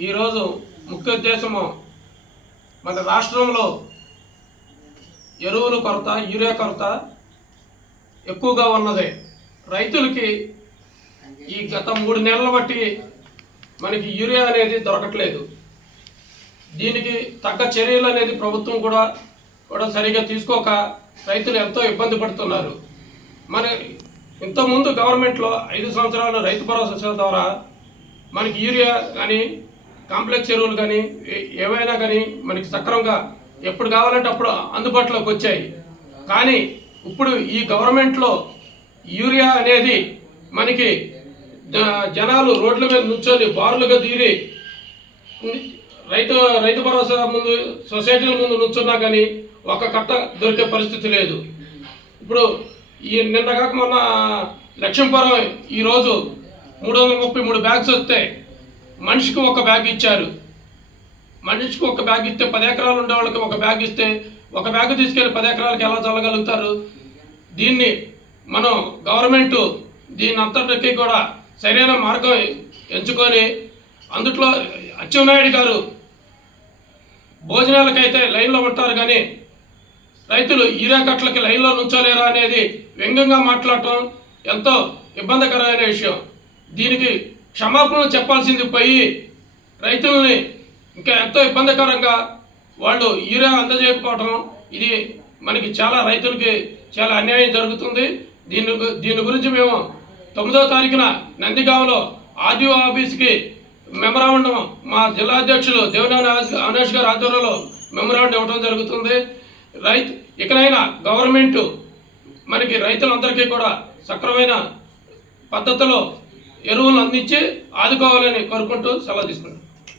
ఈరోజు ముఖ్య ఉద్దేశము మన రాష్ట్రంలో ఎరువుల కొరత, యూరియా కొరత ఎక్కువగా ఉన్నది. రైతులకి ఈ గత 3 నెలల బట్టి మనకి యూరియా అనేది దొరకట్లేదు. దీనికి తగ్గ చర్యలు అనేది ప్రభుత్వం కూడా సరిగా తీసుకోక రైతులు ఎంతో ఇబ్బంది పడుతున్నారు. మన ఇంతకుముందు గవర్నమెంట్లో 5 సంవత్సరాలు రైతు భరోసా ద్వారా మనకి యూరియా కానీ కాంప్లెక్స్ ఎరువులు కానీ ఏవైనా కానీ మనకి సక్రమంగా ఎప్పుడు కావాలంటే అప్పుడు అందుబాటులోకి వచ్చాయి. కానీ ఇప్పుడు ఈ గవర్నమెంట్లో యూరియా అనేది మనకి జనాలు రోడ్ల మీద నుంచొని బారులుగా తీరి రైతు భరోసా ముందు సొసైటీల ముందు నుంచున్నా కానీ ఒక కట్ట దొరికే పరిస్థితి లేదు. ఇప్పుడు ఈ నిన్నగాక మొన్న లక్ష్మీపురం ఈరోజు 333 బ్యాగ్స్ వస్తే మనిషికి ఒక బ్యాగ్ ఇచ్చారు. మనిషికి ఒక బ్యాగ్ ఇస్తే 10 ఎకరాలు ఉండే వాళ్ళకి ఒక బ్యాగ్ ఇస్తే ఒక బ్యాగ్ తీసుకెళ్ళి 10 ఎకరాలకి ఎలా చల్లగలుగుతారు? దీన్ని మనం గవర్నమెంట్ దీని అంతటికీ కూడా సరైన మార్గం ఎంచుకొని అందుట్లో అచ్చెన్నాయుడు గారు భోజనాలకైతే లైన్లో ఉంటారు కానీ రైతులు యూరియా కట్టలకి లైన్లో నుంచోలేరా అనేది వ్యంగ్యంగా మాట్లాడటం ఎంతో ఇబ్బందికరమైన విషయం. దీనికి క్షమాపణ చెప్పాల్సింది పోయి రైతులని ఇంకా ఎంతో ఇబ్బందికరంగా వాళ్ళు యూరియా అందజేయకపోవటం ఇది మనకి చాలా రైతులకి చాలా అన్యాయం జరుగుతుంది. దీని గురించి మేము 9వ తారీఖున నందిగాంలో ఆర్డీఓ ఆఫీస్కి మెమరాండం మా జిల్లా అధ్యక్షులు దేవనాని అవినాష్ గారి ఆధ్వర్యంలో మెమరాండం ఇవ్వడం జరుగుతుంది. ఇకనైనా గవర్నమెంట్ మనకి రైతులందరికీ కూడా సక్రమైన పద్ధతిలో ఎరువులు అందించి ఆదుకోవాలని కోరుకుంటూ సెలవు తీసుకుంటాం.